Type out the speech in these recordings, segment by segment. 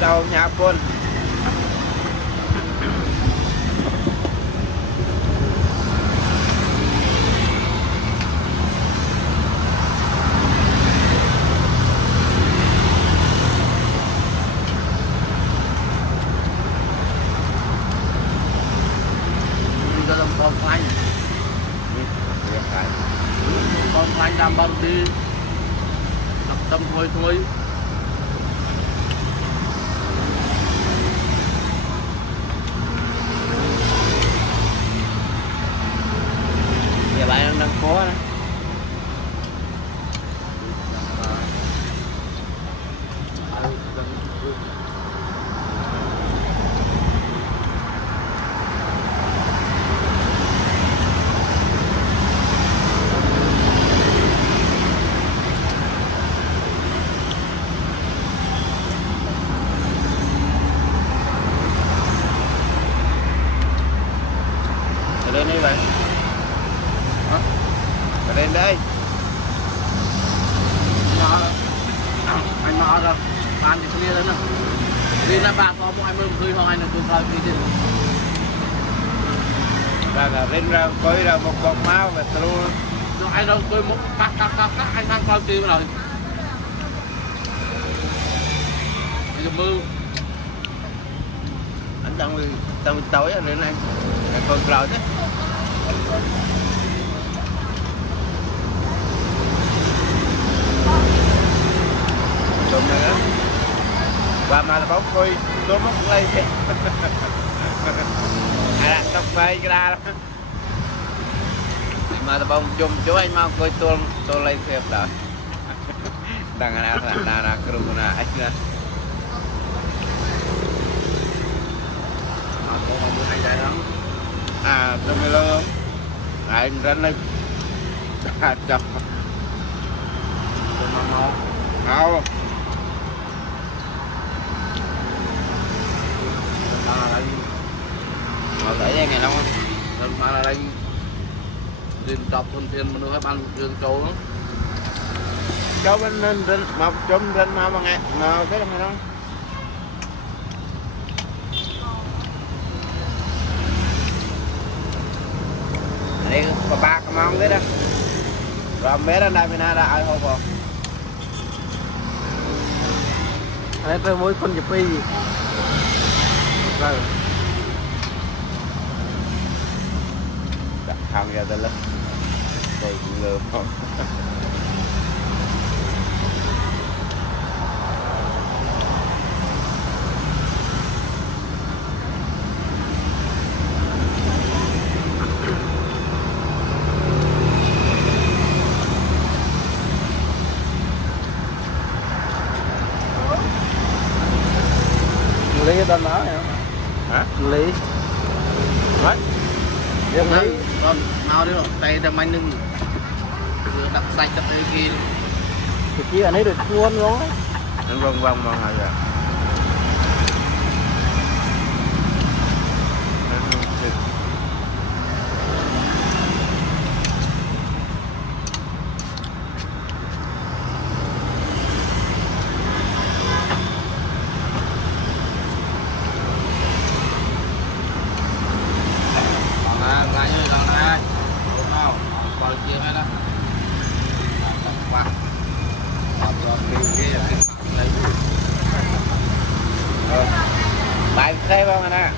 đâu nhà quân con anh làm bận đi tập tâm thôi giờ bạn đang có đó lên đi bạn hả? Lên đây anh nói rồi bạn thì clear đấy nè đi ra bà có một anh mừng cười hoặc anh là cười coi đi chứ là lên ra coi ra một con máu và luôn rồi anh đâu cười một cắt anh đang coi kia rồi bây giờ mưa anh tao tối ở đây này còn rồi thế đúng nữa và mà là bóng coi tôi mất lên thế là tóc bay cái ra mà là bóng chùm chú anh mau coi tôi lên phép rồi đang là kêu là anh nè à tôi mới lo anh rất là chọc không mà tới đây ngày đâu lần mà là anh liền tập con thiên mà nó ban dương châu đó cho bên lên một chung lên mà ngày nào thế là ngày đâu đây có ba cái món đấy đó rồi bé lên đây mình đã ai không không đấy tôi mỗi con dịp đi rồi không ra tới lớp tôi cũng lừa không lấy cái tên đó hả lấy mất em lấy con nào đi rồi tay đâm anh nưng đặt sạch đặt đây kia thì kia anh ấy được luôn đó anh vâng mà hả vậy bạn xe không anh à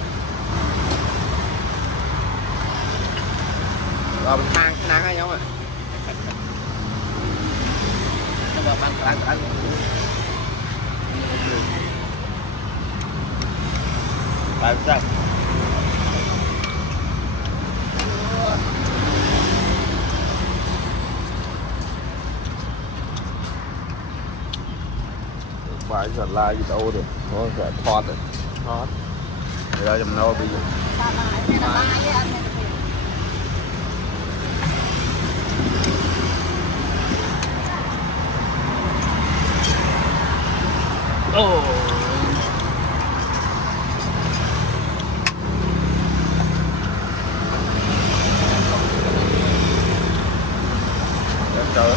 rồi mình thang cái nắng hay giống à ăn bạn sao phải giờ lại gì đâu được nó sẽ thoát được thoát rồi dùm nô bây giờ oh trời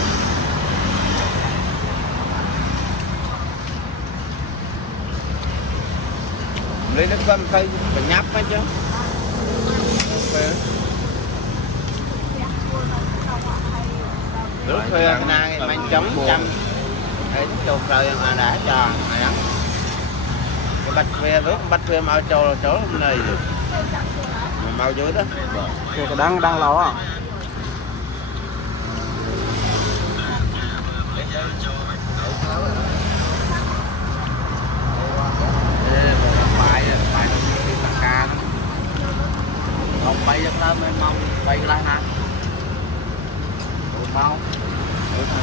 lên nó con cây phải nhắp hết chứ. Lúc thuê cái này mình chống chăm ấy chỗ trời mà đã cho này á cái bắt thuê mau chỗ này rồi mà mau dưới đó cái đang lâu à bài đi tăng ca ông bay ra lên mong bay lại hả mau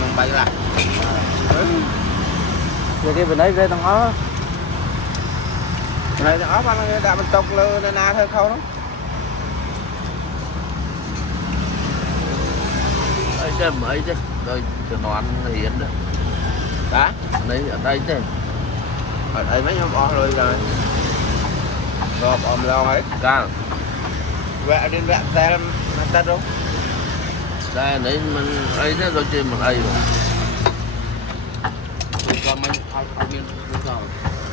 thằng bay lại giờ cái bên đấy về thằng đó này đó mà đã mình tục lên na thôi không đó ấy chứ mấy chứ rồi cho nó ăn hiến đó đã đấy ở đây chứ ở đây mấy nhóm bỏ rồi gọp ôm lo hết cao vẽ đến vẽ xe làm tất đúng đây đấy mình ấy thế rồi chơi mình ấy rồi còn mình ai biết rồi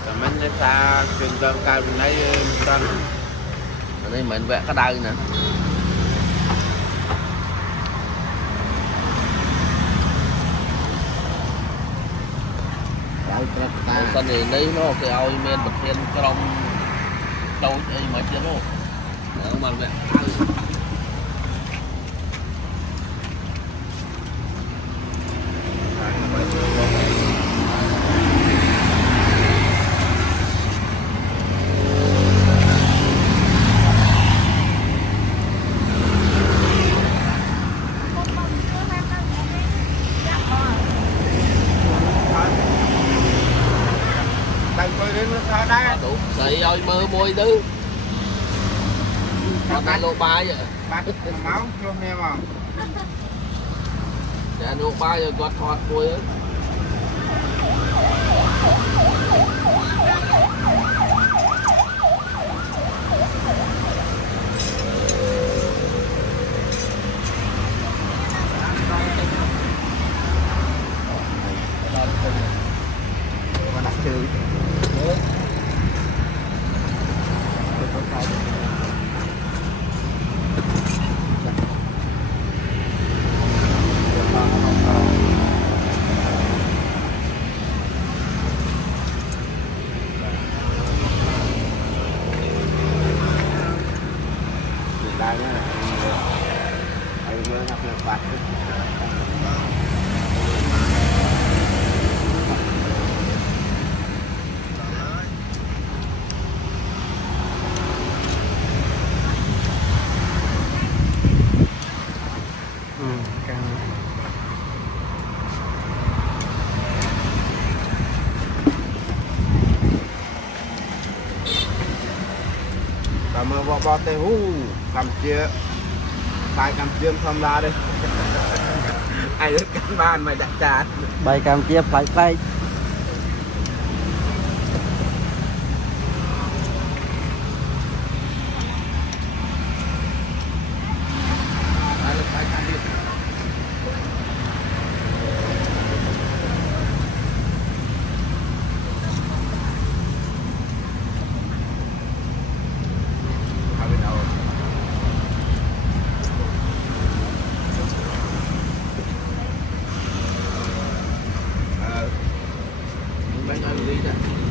còn mình đi xa trường cơm cao bên đây con ở đây mình vẽ cái đai nè sân thì đấy nó cái ao men bật thiên trong đâu ấy mà chưa nó mà vẽ đừng coi đến nó đây đủ xây ơi mơ môi thứ còn tay lô ba vậy bắt máu luôn em à để lô ba rồi con thoát môi ấy mà đặt trừ đây nữa anh mới gặp được bạn mà bỏ tay hú cầm chia tay cầm chia không ra đi ai đứt cánh ban mày đặt tràn bay cam chia phải tay Hãy subscribe cho kênh Ghiền Mì Gõ để không bỏ lỡ những video hấp dẫn